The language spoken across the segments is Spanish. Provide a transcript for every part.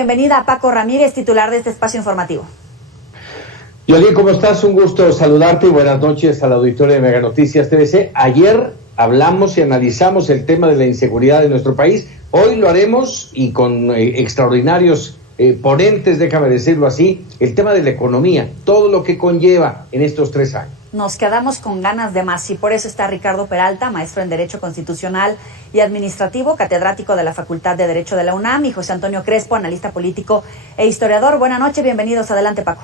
Bienvenida a Paco Ramírez, titular de este espacio informativo. Yoli, ¿cómo estás? Un gusto saludarte y buenas noches al auditorio de Mega Noticias TVC. Ayer hablamos y analizamos el tema de la inseguridad de nuestro país. Hoy lo haremos y con extraordinarios ponentes, déjame decirlo así, el tema de la economía, todo lo que conlleva en estos 3 años. Nos quedamos con ganas de más y por eso está Ricardo Peralta, maestro en Derecho Constitucional y Administrativo, catedrático de la Facultad de Derecho de la UNAM, y José Antonio Crespo, analista político e historiador. Buenas noches, bienvenidos. Adelante, Paco.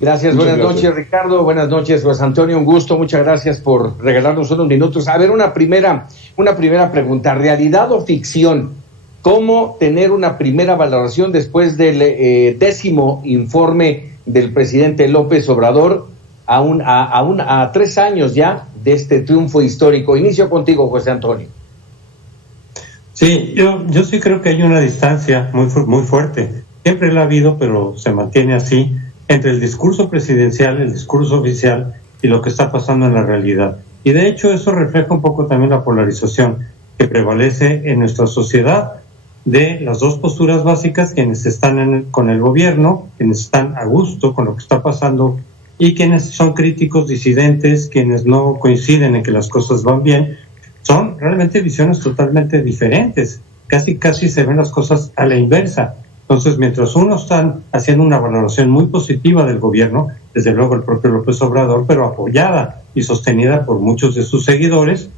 Gracias, buenas noches, Ricardo. Buenas noches, José Antonio. Un gusto, muchas gracias por regalarnos unos minutos. A ver, una primera pregunta. ¿Realidad o ficción? ¿Cómo tener una primera valoración después del 10º informe del presidente López Obrador a 3 años ya de este triunfo histórico? Inicio contigo, José Antonio. Sí, yo sí creo que hay una distancia muy fuerte. Siempre la ha habido, pero se mantiene así, entre el discurso presidencial, el discurso oficial y lo que está pasando en la realidad. Y de hecho eso refleja un poco también la polarización que prevalece en nuestra sociedad, de las dos posturas básicas, quienes están con el gobierno, quienes están a gusto con lo que está pasando, y quienes son críticos, disidentes, quienes no coinciden en que las cosas van bien. Son realmente visiones totalmente diferentes, casi se ven las cosas a la inversa. Entonces, mientras unos están haciendo una valoración muy positiva del gobierno, desde luego el propio López Obrador, pero apoyada y sostenida por muchos de sus seguidores,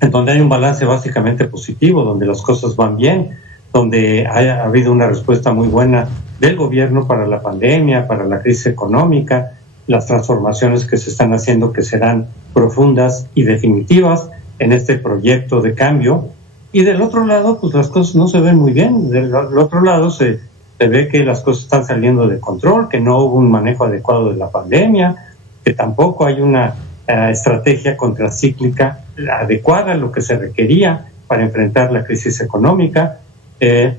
en donde hay un balance básicamente positivo, donde las cosas van bien, donde ha habido una respuesta muy buena del gobierno para la pandemia, para la crisis económica, las transformaciones que se están haciendo que serán profundas y definitivas en este proyecto de cambio. Y del otro lado, pues las cosas no se ven muy bien. Del otro lado se ve que las cosas están saliendo de control, que no hubo un manejo adecuado de la pandemia, que tampoco hay una estrategia contracíclica adecuada a lo que se requería para enfrentar la crisis económica, que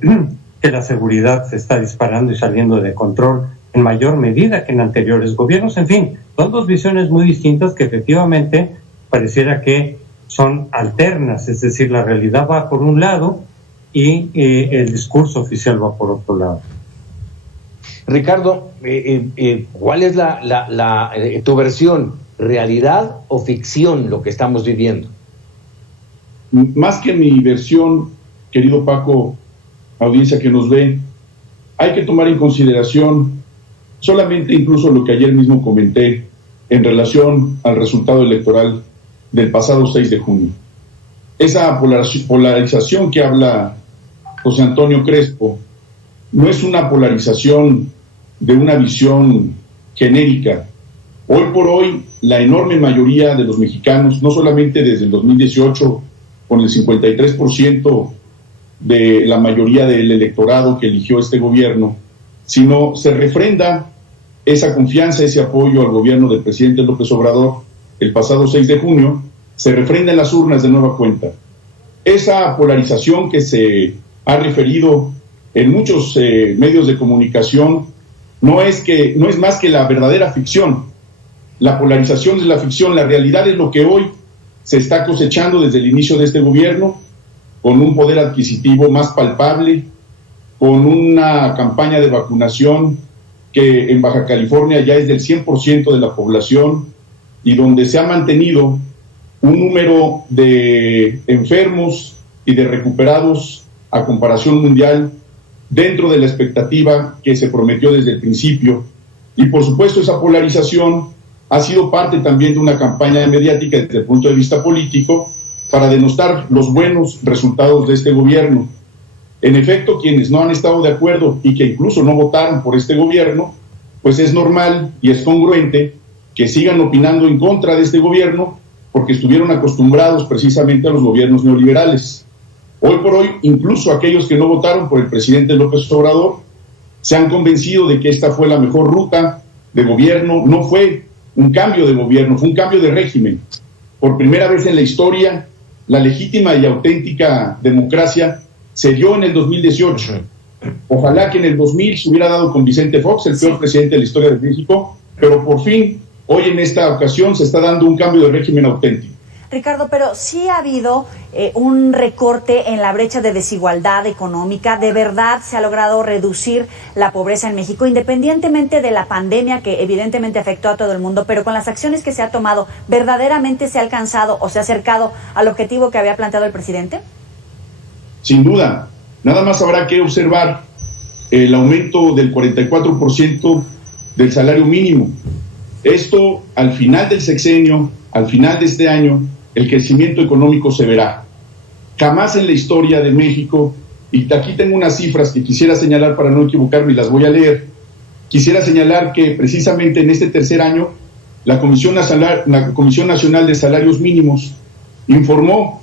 la seguridad se está disparando y saliendo de control en mayor medida que en anteriores gobiernos. En fin, son dos visiones muy distintas que efectivamente pareciera que son alternas, es decir, la realidad va por un lado y el discurso oficial va por otro lado. Ricardo, ¿cuál es tu versión? ¿Realidad o ficción lo que estamos viviendo? Más que mi versión, querido Paco, audiencia que nos ve, hay que tomar en consideración solamente incluso lo que ayer mismo comenté en relación al resultado electoral del pasado 6 de junio. Esa polarización que habla José Antonio Crespo no es una polarización de una visión genérica. Hoy por hoy, la enorme mayoría de los mexicanos, no solamente desde el 2018, con el 53% de la mayoría del electorado que eligió este gobierno, sino se refrenda esa confianza, ese apoyo al gobierno del presidente López Obrador el pasado 6 de junio, se refrenda en las urnas de nueva cuenta. Esa polarización que se ha referido en muchos medios de comunicación no es más que la verdadera ficción. La polarización es la ficción, la realidad es lo que hoy se está cosechando desde el inicio de este gobierno, con un poder adquisitivo más palpable, con una campaña de vacunación que en Baja California ya es del 100% de la población y donde se ha mantenido un número de enfermos y de recuperados a comparación mundial dentro de la expectativa que se prometió desde el principio. Y por supuesto esa polarización ha sido parte también de una campaña mediática desde el punto de vista político para denostar los buenos resultados de este gobierno. En efecto, quienes no han estado de acuerdo y que incluso no votaron por este gobierno, pues es normal y es congruente que sigan opinando en contra de este gobierno porque estuvieron acostumbrados precisamente a los gobiernos neoliberales. Hoy por hoy, incluso aquellos que no votaron por el presidente López Obrador se han convencido de que esta fue la mejor ruta de gobierno. No fue un cambio de gobierno, fue un cambio de régimen. Por primera vez en la historia, la legítima y auténtica democracia se dio en el 2018. Ojalá que en el 2000 se hubiera dado con Vicente Fox, el peor presidente de la historia de México, pero por fin, hoy en esta ocasión, se está dando un cambio de régimen auténtico. Ricardo, pero sí ha habido un recorte en la brecha de desigualdad económica. ¿De verdad se ha logrado reducir la pobreza en México, independientemente de la pandemia que evidentemente afectó a todo el mundo, pero con las acciones que se ha tomado, verdaderamente se ha alcanzado o se ha acercado al objetivo que había planteado el presidente? Sin duda. Nada más habrá que observar el aumento del 44% del salario mínimo. Esto, al final del sexenio, al final de este año, el crecimiento económico se verá. Jamás en la historia de México, y aquí tengo unas cifras que quisiera señalar para no equivocarme y las voy a leer, quisiera señalar que precisamente en este tercer año, la Comisión Nacional de Salarios Mínimos informó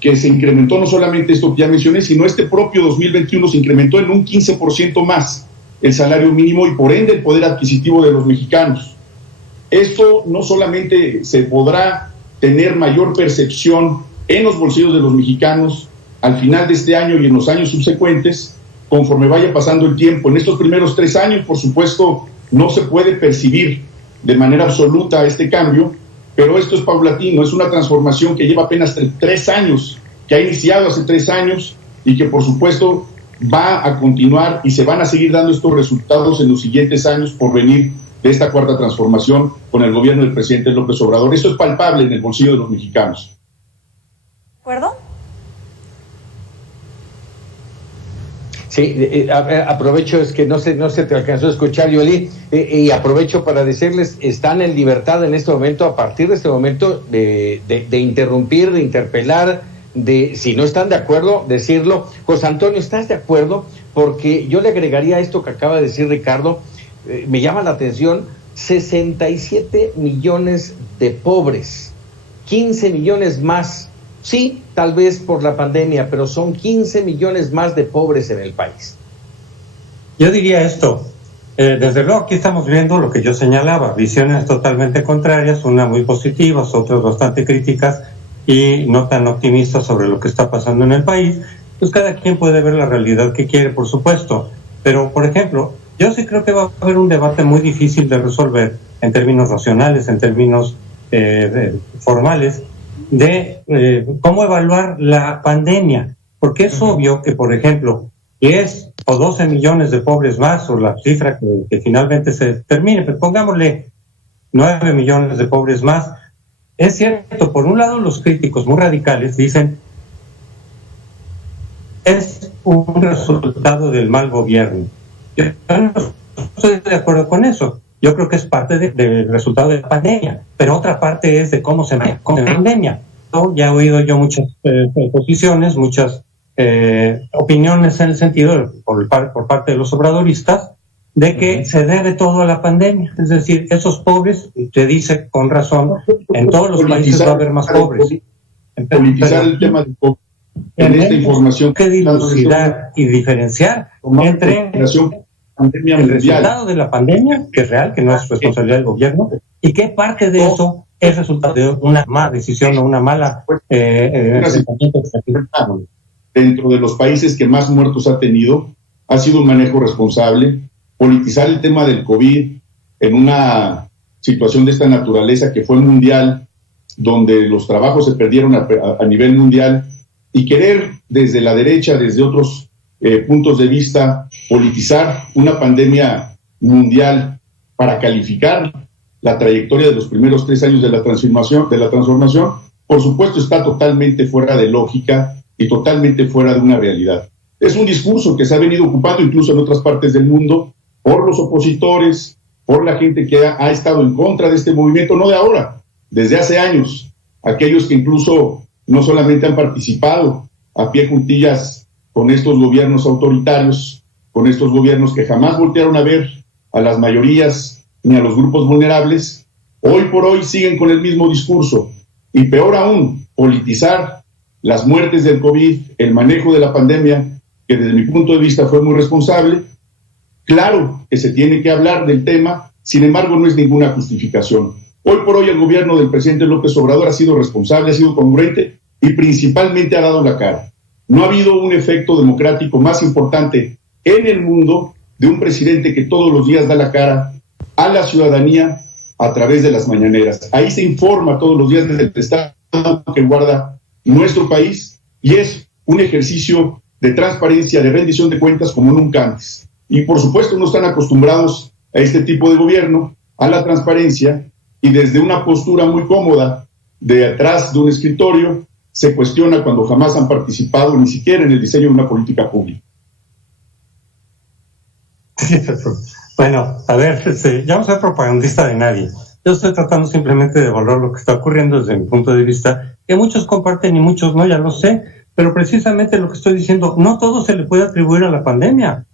que se incrementó no solamente esto que ya mencioné, sino este propio 2021 se incrementó en un 15% más el salario mínimo y por ende el poder adquisitivo de los mexicanos. Esto no solamente se podrá tener mayor percepción en los bolsillos de los mexicanos al final de este año y en los años subsecuentes, conforme vaya pasando el tiempo. En estos primeros 3 años, por supuesto, no se puede percibir de manera absoluta este cambio, pero esto es paulatino, es una transformación que lleva apenas 3 años, que ha iniciado hace 3 años y que por supuesto va a continuar y se van a seguir dando estos resultados en los siguientes años por venir de esta cuarta transformación con el gobierno del presidente López Obrador. Esto es palpable en el bolsillo de los mexicanos. ¿De acuerdo? Sí, aprovecho, es que no se te alcanzó a escuchar, Yoli, y aprovecho para decirles, están en libertad en este momento, a partir de este momento, de interrumpir, de interpelar, de, si no están de acuerdo, decirlo. José Antonio, ¿estás de acuerdo? Porque yo le agregaría a esto que acaba de decir Ricardo, me llama la atención, 67 millones de pobres, 15 millones más. Sí, tal vez por la pandemia, pero son 15 millones más de pobres en el país. Yo diría esto, desde luego aquí estamos viendo lo que yo señalaba, visiones totalmente contrarias, una muy positiva, otras bastante críticas y no tan optimistas sobre lo que está pasando en el país. Pues cada quien puede ver la realidad que quiere, por supuesto, pero por ejemplo, yo sí creo que va a haber un debate muy difícil de resolver en términos racionales, en términos formales, de cómo evaluar la pandemia, porque es obvio que, por ejemplo, 10 o 12 millones de pobres más, o la cifra que finalmente se termine, pero pongámosle 9 millones de pobres más, es cierto, por un lado los críticos muy radicales dicen es un resultado del mal gobierno. Yo no estoy de acuerdo con eso. Yo creo que es parte del resultado de la pandemia, pero otra parte es de cómo se maneja la pandemia. Ya he oído yo muchas posiciones, muchas opiniones en el sentido, por parte de los obradoristas, de que se debe todo a la pandemia. Es decir, esos pobres, se dice con razón, en todos los países va a haber más pobres. Politizar el tema del COVID. En esta información que dilucidar y diferenciar entre el resultado de la pandemia, que es real, que no es responsabilidad del gobierno, y qué parte de eso es resultado de una mala decisión o una mala dentro de los países que más muertos ha tenido, ha sido un manejo responsable. Politizar el tema del COVID en una situación de esta naturaleza que fue mundial, donde los trabajos se perdieron a nivel mundial, y querer desde la derecha, desde otros puntos de vista, politizar una pandemia mundial para calificar la trayectoria de los primeros 3 años de la transformación, por supuesto está totalmente fuera de lógica y totalmente fuera de una realidad. Es un discurso que se ha venido ocupando incluso en otras partes del mundo por los opositores, por la gente que ha estado en contra de este movimiento, no de ahora, desde hace años. Aquellos que incluso no solamente han participado a pie juntillas con estos gobiernos autoritarios, con estos gobiernos que jamás voltearon a ver a las mayorías ni a los grupos vulnerables, hoy por hoy siguen con el mismo discurso. Y peor aún, politizar las muertes del COVID, el manejo de la pandemia, que desde mi punto de vista fue muy responsable. Claro que se tiene que hablar del tema, sin embargo no es ninguna justificación. Hoy por hoy el gobierno del presidente López Obrador ha sido responsable, ha sido congruente y principalmente ha dado la cara. No ha habido un efecto democrático más importante en el mundo de un presidente que todos los días da la cara a la ciudadanía a través de las mañaneras. Ahí se informa todos los días desde el Estado que guarda nuestro país, y es un ejercicio de transparencia, de rendición de cuentas como nunca antes. Y por supuesto no están acostumbrados a este tipo de gobierno, a la transparencia, y desde una postura muy cómoda de atrás de un escritorio se cuestiona cuando jamás han participado ni siquiera en el diseño de una política pública. Bueno, a ver, yo no soy propagandista de nadie. Yo estoy tratando simplemente de evaluar lo que está ocurriendo desde mi punto de vista, que muchos comparten y muchos no, ya lo sé, pero precisamente lo que estoy diciendo, no todo se le puede atribuir a la pandemia.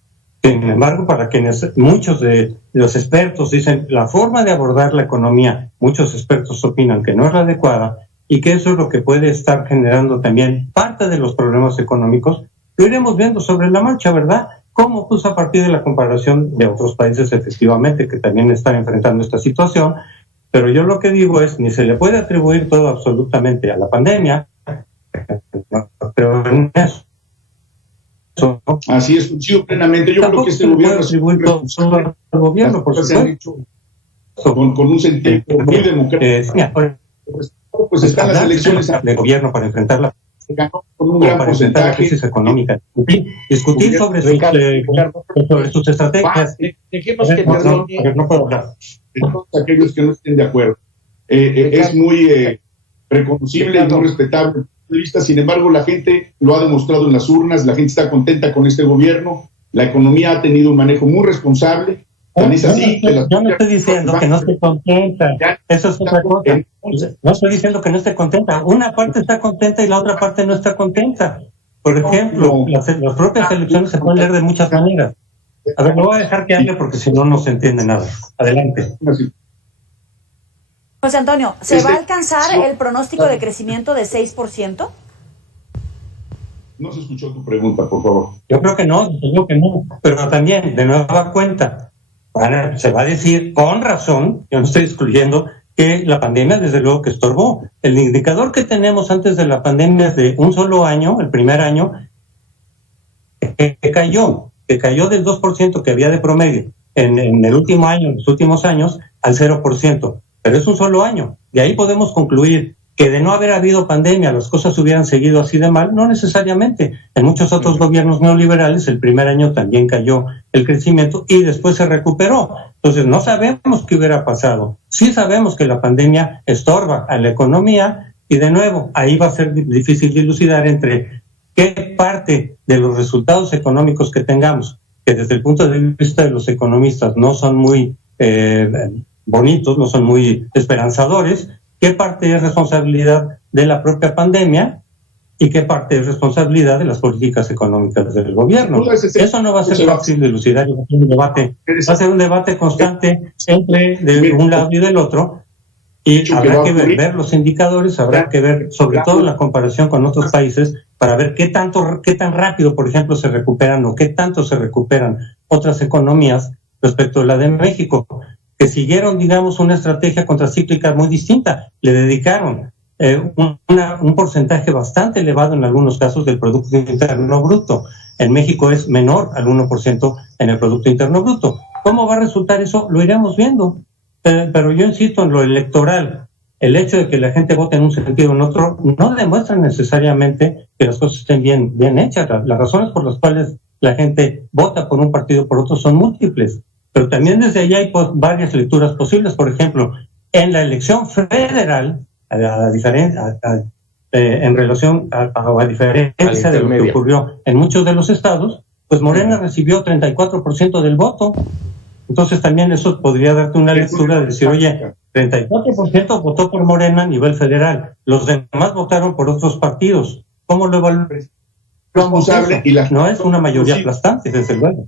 Sin embargo, para quienes muchos de los expertos dicen la forma de abordar la economía, muchos expertos opinan que no es la adecuada y que eso es lo que puede estar generando también parte de los problemas económicos, lo iremos viendo sobre la marcha, ¿verdad? Cómo, pues, a partir de la comparación de otros países, efectivamente, que también están enfrentando esta situación. Pero yo lo que digo es, ni se le puede atribuir todo absolutamente a la pandemia, pero en eso. Así es, coincido plenamente. Yo creo que este gobierno es atribuir todo al gobierno, por supuesto. Con un sentido muy democrático. Pues están las elecciones de gobierno para enfrentarla. Con un gran porcentaje. La crisis económica. Discutir sobre sus estrategias. Dejemos que no puedo hablar. Todos aquellos que no estén de acuerdo. Es muy reconocible y muy respetable el punto de vista. Sin embargo, la gente lo ha demostrado en las urnas, la gente está contenta con este gobierno, la economía ha tenido un manejo muy responsable. Yo no estoy diciendo que no esté contenta, eso es otra cosa. No estoy diciendo que no esté contenta. Una parte está contenta y la otra parte no está contenta. Por ejemplo, las propias elecciones se pueden leer de muchas maneras. A ver, lo voy a dejar que hable porque si no, no se entiende nada. Adelante. José Antonio, ¿se va a alcanzar el pronóstico de crecimiento de 6%? No se escuchó tu pregunta, por favor. Yo creo que no, pero también, de nueva cuenta, se va a decir con razón, yo no estoy excluyendo, que la pandemia desde luego que estorbó. El indicador que tenemos antes de la pandemia es de un solo año, el primer año, que cayó del 2% que había de promedio en el último año, en los últimos años, al 0%. Pero es un solo año. De ahí podemos concluir que de no haber habido pandemia las cosas hubieran seguido así de mal. No necesariamente. En muchos otros gobiernos neoliberales el primer año también cayó el crecimiento y después se recuperó. Entonces no sabemos qué hubiera pasado. Sí sabemos que la pandemia estorba a la economía y de nuevo ahí va a ser difícil dilucidar entre qué parte de los resultados económicos que tengamos, que desde el punto de vista de los economistas no son muy bonitos, no son muy esperanzadores, qué parte es responsabilidad de la propia pandemia y qué parte es responsabilidad de las políticas económicas del gobierno. Eso no va a ser fácil de dilucidar, va a ser un debate constante entre de un lado y del otro, y habrá que ver los indicadores, habrá que ver sobre todo la comparación con otros países para ver qué tan rápido, por ejemplo, se recuperan o qué tanto se recuperan otras economías respecto a la de México, que siguieron, digamos, una estrategia contracíclica muy distinta. Le dedicaron un porcentaje bastante elevado en algunos casos del Producto Interno Bruto. En México es menor al 1% en el Producto Interno Bruto. ¿Cómo va a resultar eso? Lo iremos viendo. Pero yo insisto en lo electoral. El hecho de que la gente vote en un sentido o en otro no demuestra necesariamente que las cosas estén bien hechas. Las razones por las cuales la gente vota por un partido o por otro son múltiples. Pero también desde allá hay varias lecturas posibles. Por ejemplo, en la elección federal, en relación a diferencia de lo que ocurrió en muchos de los estados, pues Morena recibió 34% del voto. Entonces también eso podría darte una lectura de decir, oye, 34% votó por Morena a nivel federal, los demás votaron por otros partidos. ¿Cómo lo evaluamos? No es una mayoría aplastante, desde luego.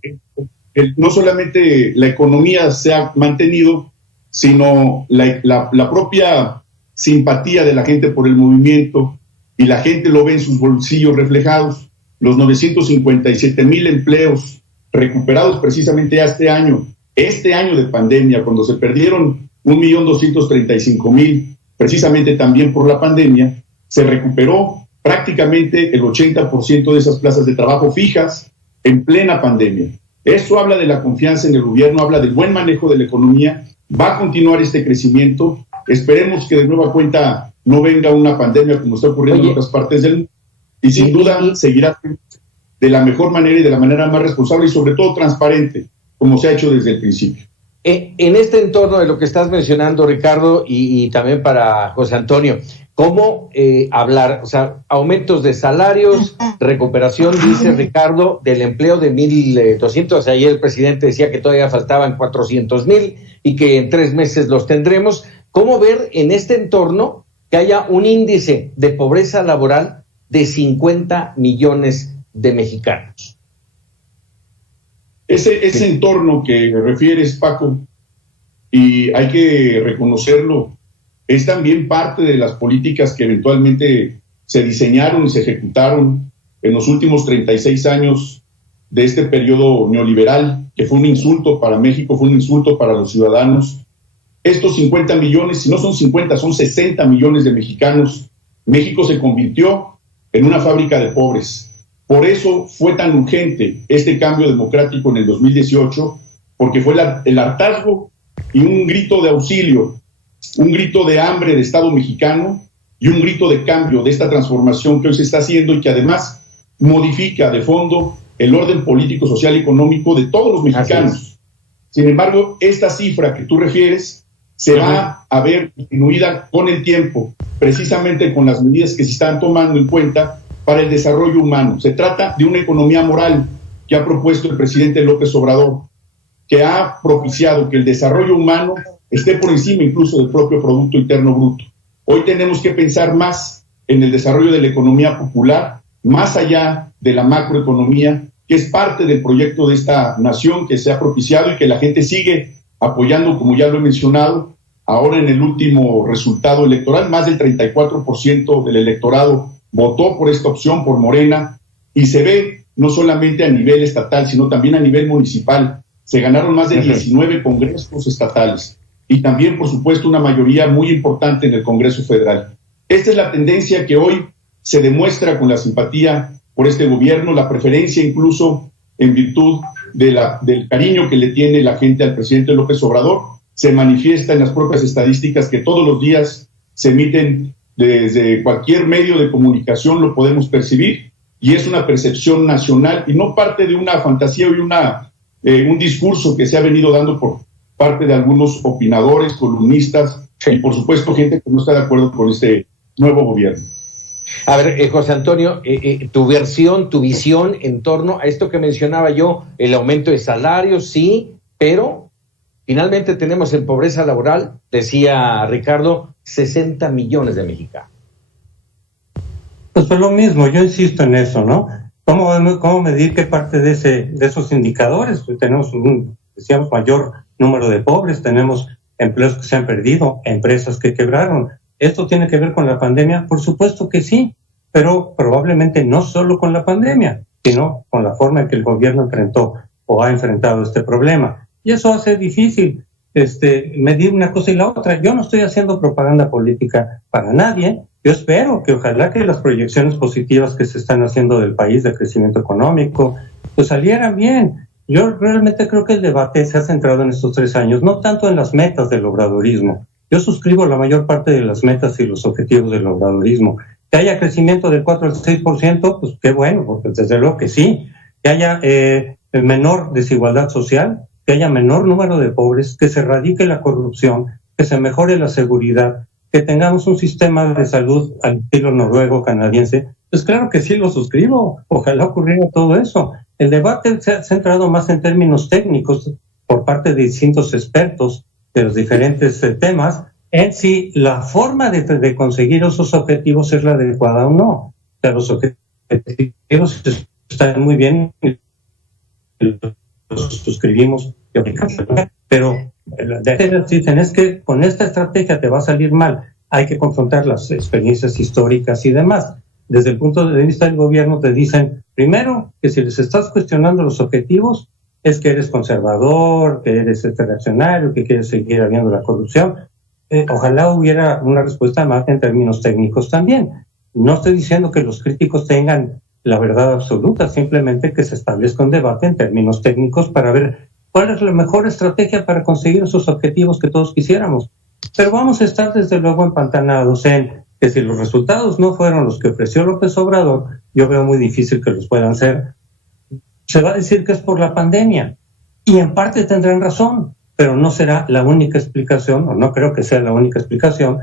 No solamente la economía se ha mantenido, sino la propia simpatía de la gente por el movimiento, y la gente lo ve en sus bolsillos reflejados. Los 957,000 empleos recuperados precisamente este año de pandemia, cuando se perdieron 1,235,000, precisamente también por la pandemia, se recuperó prácticamente el 80% de esas plazas de trabajo fijas en plena pandemia. Eso habla de la confianza en el gobierno, habla del buen manejo de la economía. Va a continuar este crecimiento Esperemos que de nueva cuenta no venga una pandemia como está ocurriendo en otras partes del mundo. Y sin duda seguirá de la mejor manera y de la manera más responsable y sobre todo transparente, como se ha hecho desde el principio. En este entorno de lo que estás mencionando, Ricardo, y también para José Antonio, ¿cómo hablar? O sea, aumentos de salarios, recuperación, dice Ricardo, del empleo de 1,200. Ayer el presidente decía que todavía faltaban 400,000 y que en 3 meses los tendremos. ¿Cómo ver en este entorno que haya un índice de pobreza laboral de 50 millones de mexicanos? Ese entorno que refieres, Paco, y hay que reconocerlo, es también parte de las políticas que eventualmente se diseñaron y se ejecutaron en los últimos 36 años de este periodo neoliberal, que fue un insulto para México, fue un insulto para los ciudadanos. Estos 50 millones, si no son 50, son 60 millones de mexicanos. México se convirtió en una fábrica de pobres. Por eso fue tan urgente este cambio democrático en el 2018, porque fue el hartazgo y un grito de auxilio, un grito de hambre del Estado mexicano y un grito de cambio de esta transformación que hoy se está haciendo y que además modifica de fondo el orden político, social y económico de todos los mexicanos. Sin embargo, esta cifra que tú refieres se va a ver disminuida con el tiempo, precisamente con las medidas que se están tomando en cuenta para el desarrollo humano. Se trata de una economía moral que ha propuesto el presidente López Obrador, que ha propiciado que el desarrollo humano esté por encima incluso del propio Producto Interno Bruto. Hoy tenemos que pensar más en el desarrollo de la economía popular, más allá de la macroeconomía, que es parte del proyecto de esta nación que se ha propiciado y que la gente sigue apoyando, como ya lo he mencionado. Ahora en el último resultado electoral, más del 34% del electorado votó por esta opción, por Morena, y se ve no solamente a nivel estatal, sino también a nivel municipal. Se ganaron más de 19 congresos estatales y también, por supuesto, una mayoría muy importante en el Congreso Federal. Esta es la tendencia que hoy se demuestra con la simpatía por este gobierno, la preferencia incluso en virtud del cariño que le tiene la gente al presidente López Obrador, se manifiesta en las propias estadísticas que todos los días se emiten desde cualquier medio de comunicación, lo podemos percibir, y es una percepción nacional y no parte de una fantasía y un discurso que se ha venido dando por parte de algunos opinadores, columnistas y por supuesto gente que no está de acuerdo con este nuevo gobierno. A ver, José Antonio, tu versión, tu visión en torno a esto que mencionaba yo, el aumento de salarios, sí, pero finalmente tenemos en pobreza laboral, decía Ricardo, 60 millones de mexicanos. Pues lo mismo, yo insisto en eso, ¿no? ¿Cómo medir qué parte de esos indicadores? Pues tenemos decíamos, mayor número de pobres, tenemos empleos que se han perdido, empresas que quebraron. ¿Esto tiene que ver con la pandemia? Por supuesto que sí, pero probablemente no solo con la pandemia, sino con la forma en que el gobierno enfrentó o ha enfrentado este problema. Y eso hace difícil medir una cosa y la otra. Yo no estoy haciendo propaganda política para nadie. Yo espero que ojalá que las proyecciones positivas que se están haciendo del país de crecimiento económico pues salieran bien. Yo realmente creo que el debate se ha centrado en estos 3 años, no tanto en las metas del obradorismo. Yo suscribo la mayor parte de las metas y los objetivos del obradorismo. Que haya crecimiento del 4 al 6%, pues qué bueno, porque desde luego que sí. Que haya menor desigualdad social, que haya menor número de pobres, que se erradique la corrupción, que se mejore la seguridad, que tengamos un sistema de salud al estilo noruego, canadiense. Pues claro que sí lo suscribo. Ojalá ocurriera todo eso. El debate se ha centrado más en términos técnicos por parte de distintos expertos de los diferentes temas, en si la forma de conseguir esos objetivos es la adecuada o no. O sea, los objetivos están muy bien, los suscribimos, pero dicen es que con esta estrategia te va a salir mal. Hay que confrontar las experiencias históricas y demás. Desde el punto de vista del gobierno te dicen, primero, que si les estás cuestionando los objetivos, es que eres conservador, que eres reaccionario, que quieres seguir habiendo la corrupción. Ojalá hubiera una respuesta más en términos técnicos también. No estoy diciendo que los críticos tengan la verdad absoluta, simplemente que se establezca un debate en términos técnicos para ver cuál es la mejor estrategia para conseguir esos objetivos que todos quisiéramos. pero vamos a estar desde luego empantanados en que si los resultados no fueron los que ofreció López Obrador, yo veo muy difícil que los puedan ser. Se va a decir que es por la pandemia, y en parte tendrán razón, pero no será la única explicación, o no creo que sea la única explicación,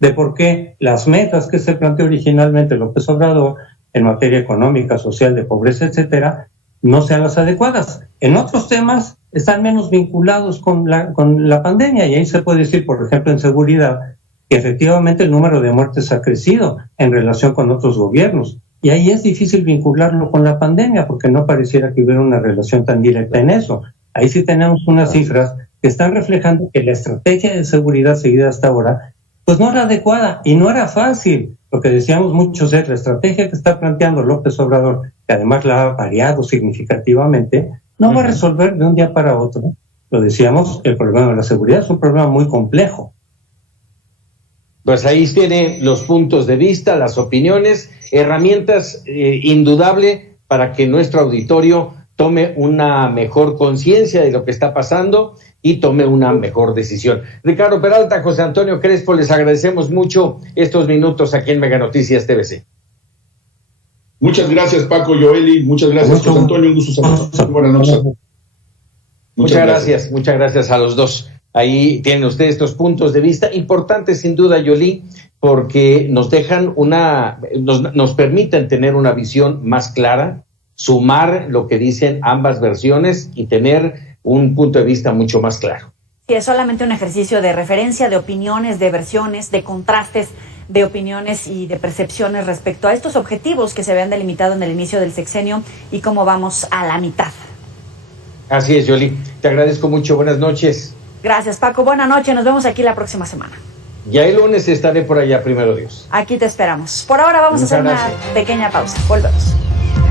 de por qué las metas que se planteó originalmente López Obrador en materia económica, social, de pobreza, etcétera, no sean las adecuadas. En otros temas están menos vinculados con la pandemia, y ahí se puede decir, por ejemplo, en seguridad, que efectivamente el número de muertes ha crecido en relación con otros gobiernos, y ahí es difícil vincularlo con la pandemia, porque no pareciera que hubiera una relación tan directa en eso. Ahí sí tenemos unas cifras que están reflejando que la estrategia de seguridad seguida hasta ahora pues no era adecuada y no era fácil. Lo que decíamos muchos es la estrategia que está planteando López Obrador, que además la ha variado significativamente, no va a resolver de un día para otro. Lo decíamos, el problema de la seguridad es un problema muy complejo. Pues ahí tiene los puntos de vista, las opiniones, herramientas indudable para que nuestro auditorio tome una mejor conciencia de lo que está pasando y tome una mejor decisión. Ricardo Peralta, José Antonio Crespo, les agradecemos mucho estos minutos aquí en Mega Noticias TVC. Muchas gracias, Paco, Joely, muchas gracias, José Antonio, un gusto saludar. Buenas noches. Muchas gracias a los dos. Ahí tienen ustedes estos puntos de vista importantes, sin duda, Joely, porque nos dejan nos permiten tener una visión más clara, sumar lo que dicen ambas versiones y tener un punto de vista mucho más claro. Sí, es solamente un ejercicio de referencia, de opiniones, de versiones, de contrastes de opiniones y de percepciones respecto a estos objetivos que se habían delimitado en el inicio del sexenio y cómo vamos a la mitad. Así es, Joely. Te agradezco mucho. Buenas noches. Gracias, Paco. Buenas noches. Nos vemos aquí la próxima semana. Ya el lunes estaré por allá, primero Dios. Aquí te esperamos. Por ahora vamos a hacer una pequeña pausa. Volvemos.